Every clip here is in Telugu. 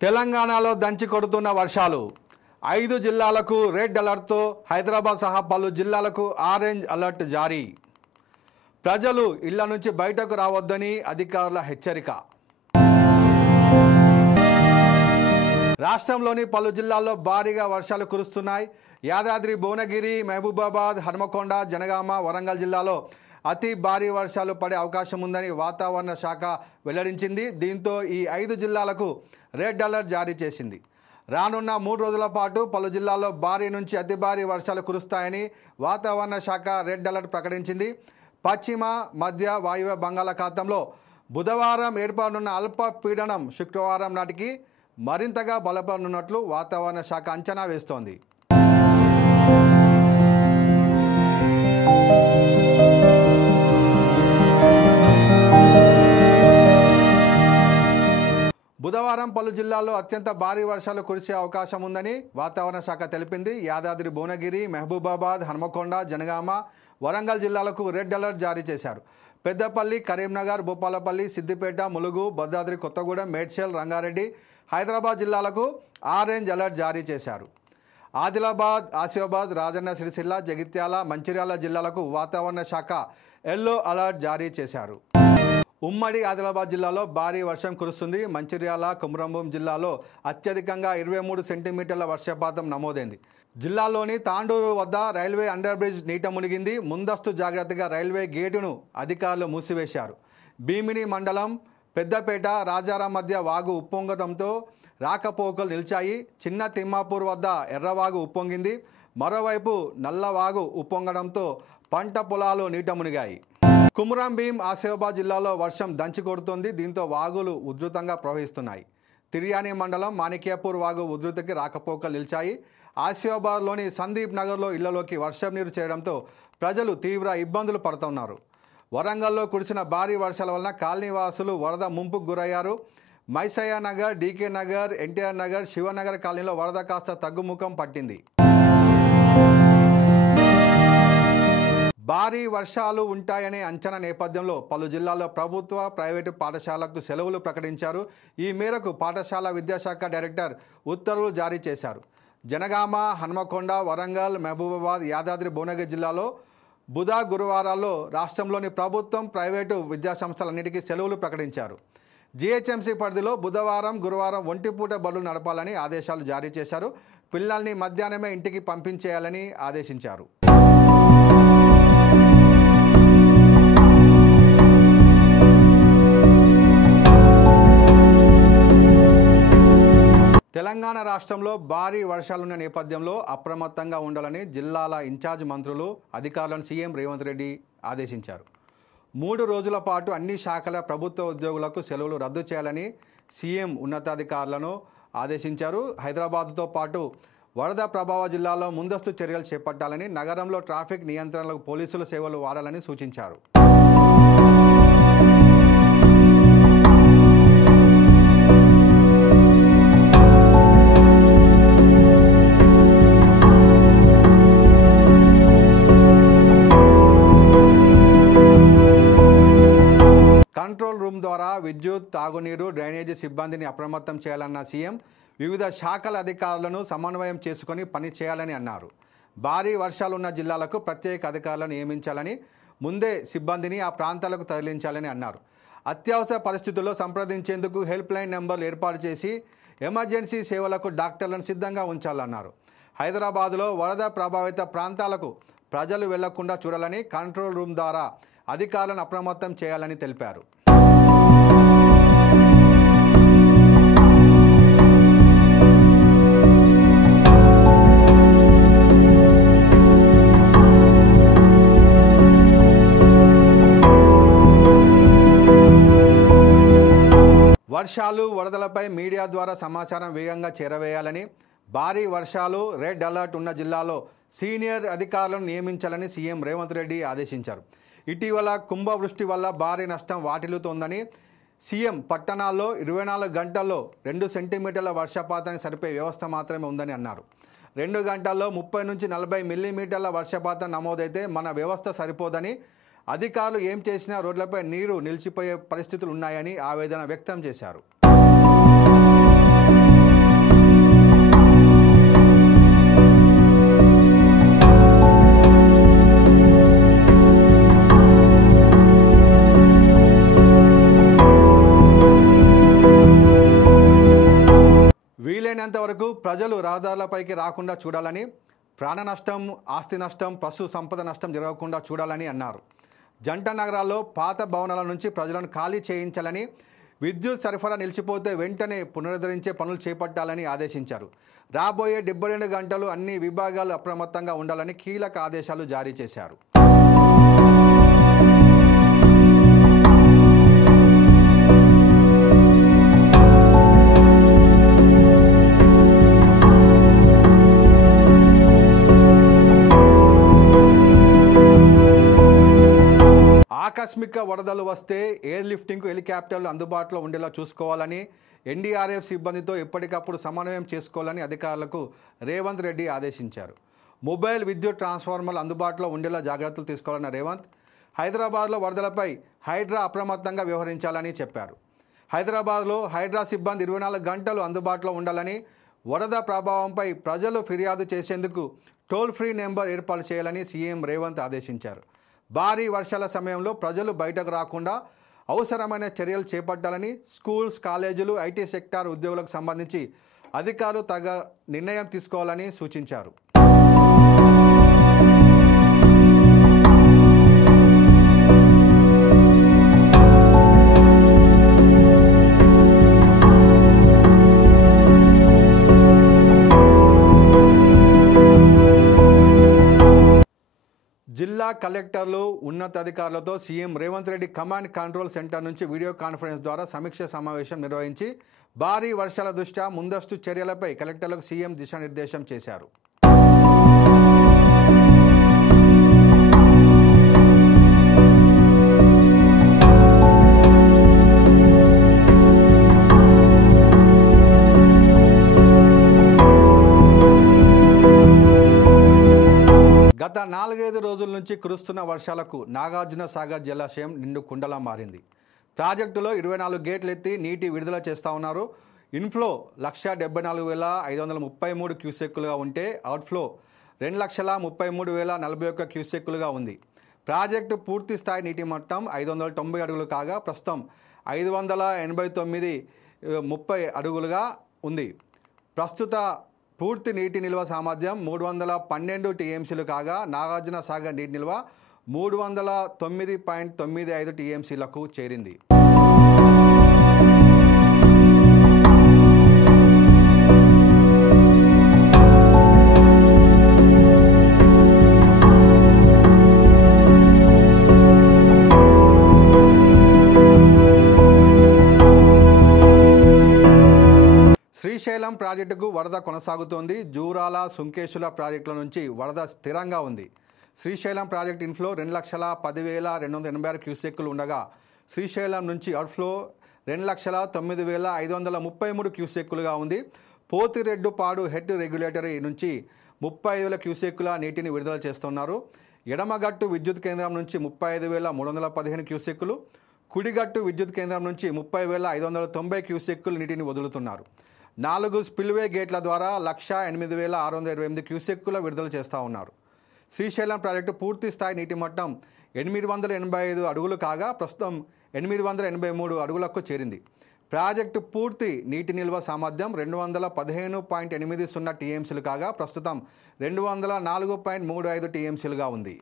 తెలంగాణలో దంచి కొడుతున్న వర్షాలు 5 జిల్లాలకు రెడ్ అలర్ట్తో హైదరాబాద్ సహా పలు జిల్లాలకు ఆరెంజ్ అలర్ట్ జారీ. ప్రజలు ఇళ్ల నుంచి బయటకు రావద్దని అధికారుల హెచ్చరిక. రాష్ట్రంలోని పలు జిల్లాల్లో భారీగా వర్షాలు కురుస్తున్నాయి. యాదాద్రి, భువనగిరి, మహబూబాబాద్, హన్మకొండ, జనగామ, వరంగల్ జిల్లాలో అతి భారీ వర్షాలు పడే అవకాశం ఉందని వాతావరణ శాఖ వెల్లడించింది. దీంతో ఈ 5 జిల్లాలకు రెడ్ అలర్ట్ జారీ చేసింది. రానున్న 3 రోజుల పాటు పలు జిల్లాల్లో భారీ నుంచి అతి భారీ వర్షాలు కురుస్తాయని వాతావరణ శాఖ రెడ్ అలర్ట్ ప్రకటించింది. పశ్చిమ మధ్య వాయువ్య బంగాళాఖాతంలో బుధవారం ఏర్పడనున్న అల్పపీడనం శుక్రవారం నాటికి మరింతగా బలపడనున్నట్లు వాతావరణ శాఖ అంచనా వేస్తోంది. బుధవారం పలు జిల్లాల్లో అత్యంత భారీ వర్షాలు కురిసే అవకాశం ఉందని వాతావరణ శాఖ తెలిపింది. యాదాద్రి, భువనగిరి, మహబూబాబాద్, హన్మకొండ, జనగామ, వరంగల్ జిల్లాలకు రెడ్ అలర్ట్ జారీ చేశారు. పెద్దపల్లి, కరీంనగర్, భూపాలపల్లి, సిద్దిపేట, ములుగు, భద్రాద్రి కొత్తగూడెం, మేడ్చల్, రంగారెడ్డి, హైదరాబాద్ జిల్లాలకు ఆరెంజ్ అలర్ట్ జారీ చేశారు. ఆదిలాబాద్, ఆసిఫాబాద్, రాజన్న సిరిసిల్ల, జగిత్యాల, మంచిర్యాల జిల్లాలకు వాతావరణ శాఖ ఎల్లో అలర్ట్ జారీ చేశారు. ఉమ్మడి ఆదిలాబాద్ జిల్లాలో భారీ వర్షం కురుస్తుంది. మంచిర్యాల, కుమ్రంభీం జిల్లాలో అత్యధికంగా 23 సెంటీమీటర్ల వర్షపాతం నమోదైంది. జిల్లాలోని తాండూరు వద్ద రైల్వే అండర్ బ్రిడ్జ్ నీట మునిగింది. ముందస్తు జాగ్రత్తగా రైల్వే గేటును అధికారులు మూసివేశారు. భీమిని మండలం పెద్దపేట, రాజారాం మధ్య వాగు ఉప్పొంగడంతో రాకపోకలు నిలిచాయి. చిన్న తిమ్మాపూర్ వద్ద ఎర్రవాగు ఉప్పొంగింది. మరోవైపు నల్లవాగు ఉప్పొంగడంతో పంట పొలాలు నీట మునిగాయి. కుమ్రంభీం, ఆసిఫాబాద్ జిల్లాలో వర్షం దంచి కొడుతోంది. దీంతో వాగులు ఉధృతంగా ప్రవహిస్తున్నాయి. తిర్యాని మండలం మాణిక్యాపూర్ వాగు ఉధృతికి రాకపోకలు నిలిచాయి. ఆసిఫాబాద్లోని సందీప్ నగర్లో ఇళ్లలోకి వర్షం నీరు చేరడంతో ప్రజలు తీవ్ర ఇబ్బందులు పడుతున్నారు. వరంగల్లో కురిసిన భారీ వర్షాల వలన కాలనీవాసులు వరద ముంపుకు గురయ్యారు. మైసయ్య నగర్, డీకే నగర్, ఎన్టీఆర్ నగర్, శివనగర్ కాలనీలో వరద కాస్త తగ్గుముఖం పట్టింది. భారీ వర్షాలు ఉంటాయనే అంచనా నేపథ్యంలో పలు జిల్లాల్లో ప్రభుత్వ, ప్రైవేటు పాఠశాలకు సెలవులు ప్రకటించారు. ఈ మేరకు పాఠశాల విద్యాశాఖ డైరెక్టర్ ఉత్తర్వులు జారీ చేశారు. జనగామ, హన్మకొండ, వరంగల్, మహబూబాబాద్, యాదాద్రి, భువనగిరి జిల్లాలో బుధ, గురువారాల్లో రాష్ట్రంలోని ప్రభుత్వం, ప్రైవేటు విద్యాసంస్థలన్నిటికీ సెలవులు ప్రకటించారు. జీహెచ్ఎంసీ పరిధిలో బుధవారం, గురువారం ఒంటిపూట బడులు నడపాలని ఆదేశాలు జారీ చేశారు. పిల్లల్ని మధ్యాహ్నమే ఇంటికి పంపించేయాలని ఆదేశించారు. తెలంగాణ రాష్ట్రంలో భారీ వర్షాలున్న నేపథ్యంలో అప్రమత్తంగా ఉండాలని జిల్లాల ఇన్ఛార్జ్ మంత్రులు, అధికారులను సీఎం రేవంత్ రెడ్డి ఆదేశించారు. 3 రోజుల పాటు అన్ని శాఖల ప్రభుత్వ ఉద్యోగులకు సెలవులు రద్దు చేయాలని సీఎం ఉన్నతాధికారులను ఆదేశించారు. హైదరాబాద్తో పాటు వరద ప్రభావ జిల్లాలో ముందస్తు చర్యలు చేపట్టాలని, నగరంలో ట్రాఫిక్ నియంత్రణలకు పోలీసుల సేవలు వాడాలని సూచించారు. కంట్రోల్ రూమ్ ద్వారా విద్యుత్, తాగునీరు, డ్రైనేజీ సిబ్బందిని అప్రమత్తం చేయాలన్న సీఎం వివిధ శాఖల అధికారులను సమన్వయం చేసుకుని పని చేయాలని అన్నారు. భారీ వర్షాలున్న జిల్లాలకు ప్రత్యేక అధికారులను నియమించాలని, ముందే సిబ్బందిని ఆ ప్రాంతాలకు తరలించాలని అన్నారు. అత్యవసర పరిస్థితుల్లో సంప్రదించేందుకు హెల్ప్ లైన్ నెంబర్లు ఏర్పాటు చేసి ఎమర్జెన్సీ సేవలకు డాక్టర్లను సిద్ధంగా ఉంచాలన్నారు. హైదరాబాద్లో వరద ప్రభావిత ప్రాంతాలకు ప్రజలు వెళ్లకుండా చూడాలని కంట్రోల్ రూమ్ ద్వారా అధికారులను అప్రమత్తం చేయాలని తెలిపారు. వర్షాలు, వరదలపై మీడియా ద్వారా సమాచారం వేగంగా చేరవేయాలని, భారీ వర్షాలు, రెడ్ అలర్ట్ ఉన్న జిల్లాలో సీనియర్ అధికారులను నియమించాలని సీఎం రేవంత్ రెడ్డి ఆదేశించారు. ఇటీవల కుంభవృష్టి వల్ల భారీ నష్టం వాటిల్లుతోందని సీఎం పట్టణాల్లో 24 గంటల్లో 2 సెంటీమీటర్ల వర్షపాతానికి సరిపోయే వ్యవస్థ మాత్రమే ఉందని అన్నారు. 2 గంటల్లో 30 నుంచి 40 మిల్లీమీటర్ల వర్షపాతం నమోదైతే మన వ్యవస్థ సరిపోదని, అధికారులు ఏం చేసినా రోడ్లపై నీరు నిలిచిపోయే పరిస్థితులు ఉన్నాయని ఆవేదన వ్యక్తం చేశారు. వీలైనంత వరకు ప్రజలు రహదారులపైకి రాకుండా చూడాలని, ప్రాణ నష్టం, ఆస్తి నష్టం, పశు సంపద నష్టం జరగకుండా చూడాలని అన్నారు. జంట నగరాల్లో పాత భవనాల నుంచి ప్రజలను ఖాళీ చేయించాలని, విద్యుత్ సరఫరా నిలిచిపోతే వెంటనే పునరుద్ధరించే పనులు చేపట్టాలని ఆదేశించారు. రాబోయే 72 గంటలు అన్ని విభాగాలు అప్రమత్తంగా ఉండాలని కీలక ఆదేశాలు జారీ చేశారు. ఆకస్మిక వరదలు వస్తే ఎయిర్ లిఫ్టింగ్కు హెలికాప్టర్లు అందుబాటులో ఉండేలా చూసుకోవాలని, ఎన్డీఆర్ఎఫ్ సిబ్బందితో ఎప్పటికప్పుడు సమన్వయం చేసుకోవాలని అధికారులకు రేవంత్ రెడ్డి ఆదేశించారు. మొబైల్ విద్యుత్ ట్రాన్స్ఫార్మర్లు అందుబాటులో ఉండేలా జాగ్రత్తలు తీసుకోవాలన్న రేవంత్, హైదరాబాద్లో వరదలపై హైడ్రా అప్రమత్తంగా వ్యవహరించాలని చెప్పారు. హైదరాబాద్లో హైడ్రా సిబ్బంది 24 గంటలు అందుబాటులో ఉండాలని, వరద ప్రభావంపై ప్రజలు ఫిర్యాదు చేసేందుకు టోల్ ఫ్రీ నెంబర్ ఏర్పాటు చేయాలని సీఎం రేవంత్ ఆదేశించారు. భారీ వర్షాల సమయంలో ప్రజలు బయటకు రాకుండా అవసరమైన చర్యలు చేపట్టాలని, స్కూల్స్, కాలేజీలు, ఐటీ సెక్టార్ ఉద్యోగులకు సంబంధించి అధికారులు తగ నిర్ణయం తీసుకోవాలని సూచించారు. జిల్లా కలెక్టర్లు, ఉన్నతాధికారులతో CM Revanth Reddy command control centre నుంచి వీడియో కాన్ఫరెన్స్ ద్వారా సమీక్ష సమావేశం నిర్వహించి భారీ వర్షాల దృష్ట్యా ముందస్తు చర్యలపై కలెక్టర్లకు సీఎం దిశానిర్దేశం చేశారు. గత 4-5 రోజుల నుంచి కురుస్తున్న వర్షాలకు నాగార్జున సాగర్ జలాశయం నిండు కుండలా మారింది. ప్రాజెక్టులో 24 గేట్లు ఎత్తి నీటి విడుదల చేస్తూ ఉన్నారు. ఇన్ఫ్లో 174,533 క్యూసెక్కులుగా ఉంటే అవుట్ఫ్లో 2,33,041 క్యూసెక్కులుగా ఉంది. ప్రాజెక్టు పూర్తి స్థాయి నీటి మట్టం 590 అడుగులు కాగా ప్రస్తుతం 589.30 అడుగులుగా ఉంది. ప్రస్తుత పూర్తి నీటి నిల్వ సామర్థ్యం 312 టీఎంసీలు కాగా నాగార్జున సాగర్ నీటి నిల్వ 309.95 టీఎంసీలకు చేరింది. శ్రీశైలం ప్రాజెక్టుకు వరద కొనసాగుతోంది. జూరాల, సుంకేశుల ప్రాజెక్టుల నుంచి వరద స్థిరంగా ఉంది. శ్రీశైలం ప్రాజెక్టు ఇన్ఫ్లో 2,10,286 క్యూసెక్కులు ఉండగా శ్రీశైలం నుంచి అవుట్ఫ్లో 2,09,533 క్యూసెక్కులుగా ఉంది. పోతిరెడ్డుపాడు హెడ్ రెగ్యులేటరీ నుంచి 35,000 క్యూసెక్కుల నీటిని విడుదల చేస్తున్నారు. ఎడమగట్టు విద్యుత్ కేంద్రం నుంచి 35,315 క్యూసెక్కులు, కుడిగట్టు విద్యుత్ కేంద్రం నుంచి 30,590 క్యూసెక్కులు నీటిని వదులుతున్నారు. 4 స్పిల్వే గేట్ల ద్వారా 1,08,628 క్యూసెక్కుల విడుదల చేస్తూ ఉన్నారు. శ్రీశైలం ప్రాజెక్టు పూర్తి స్థాయి నీటి మట్టం 885 అడుగులు కాగా ప్రస్తుతం 883 అడుగులకు చేరింది. ప్రాజెక్టు పూర్తి నీటి నిల్వ సామర్థ్యం 215.80 టీఎంసీలు కాగా ప్రస్తుతం 204.35 టీఎంసీలుగా ఉంది.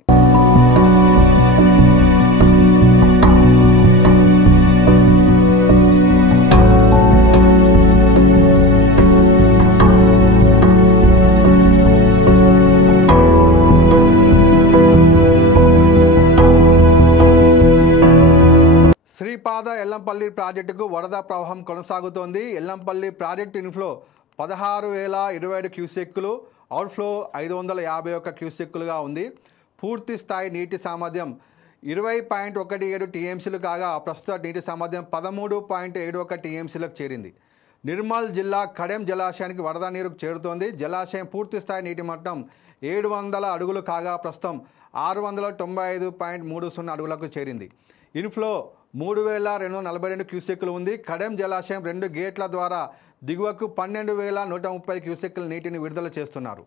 శ్రీపాద ఎల్లంపల్లి ప్రాజెక్టుకు వరద ప్రవాహం కొనసాగుతోంది. ఎల్లంపల్లి ప్రాజెక్టు ఇన్ఫ్లో 16,027 క్యూసెక్కులు, అవుట్ఫ్లో 551 క్యూసెక్కులుగా ఉంది. పూర్తి స్థాయి నీటి సామర్థ్యం 20.17 టీఎంసీలు కాగా ప్రస్తుత నీటి సామర్థ్యం 13.71 టీఎంసీలకు చేరింది. నిర్మల్ జిల్లా కడెం జలాశయానికి వరద నీరు చేరుతోంది. జలాశయం పూర్తి స్థాయి నీటి మట్టం 700 అడుగులు కాగా ప్రస్తుతం 695.30 అడుగులకు చేరింది. ఇన్ఫ్లో 3,242 క్యూసెక్కులు ఉంది. కడెం జలాశయం 2 గేట్ల ద్వారా దిగువకు 12,130 క్యూసెక్కుల నీటిని విడుదల చేస్తున్నారు.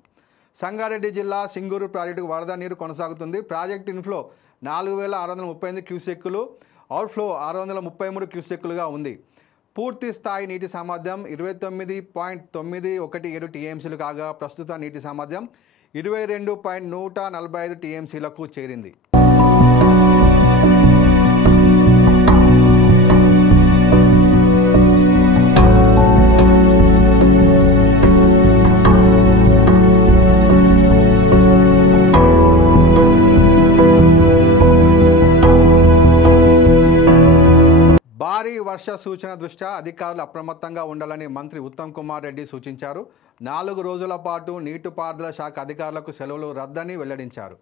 సంగారెడ్డి జిల్లా సింగూరు ప్రాజెక్టుకు వరద నీరు కొనసాగుతుంది. ప్రాజెక్టు ఇన్ఫ్లో 4,638 క్యూసెక్కులు, అవుట్ఫ్లో 633 క్యూసెక్కులుగా ఉంది. పూర్తి స్థాయి నీటి సామర్థ్యం 29.917 టీఎంసీలు కాగా ప్రస్తుత నీటి సామర్థ్యం 22.145 టీఎంసీలకు చేరింది. భారీ వర్ష సూచన దృష్ట్యా అధికారులు అప్రమత్తంగా ఉండాలని మంత్రి ఉత్తమ్ కుమార్ రెడ్డి సూచించారు. 4 రోజుల పాటు నీటిపారుదల శాఖ అధికారులకు సెలవులు రద్దని వెల్లడించారు.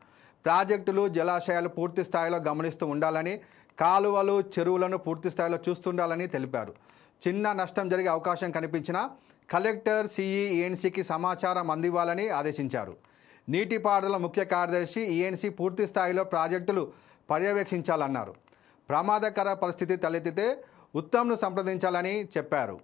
ప్రాజెక్టులు, జలాశయాలు పూర్తి స్థాయిలో గమనిస్తూ ఉండాలని, కాలువలు, చెరువులను పూర్తి స్థాయిలో చూస్తుండాలని తెలిపారు. చిన్న నష్టం జరిగే అవకాశం కనిపించినా కలెక్టర్, సిఈ, ఈఎన్సీకి సమాచారం అందివ్వాలని ఆదేశించారు. నీటిపారుదల ముఖ్య కార్యదర్శి, ఈఎన్సీ పూర్తి స్థాయిలో ప్రాజెక్టులు పర్యవేక్షించాలన్నారు. ప్రమాదకర పరిస్థితి తలెత్తితే ఉత్తమ్ను సంప్రదించాలని చెప్పారు.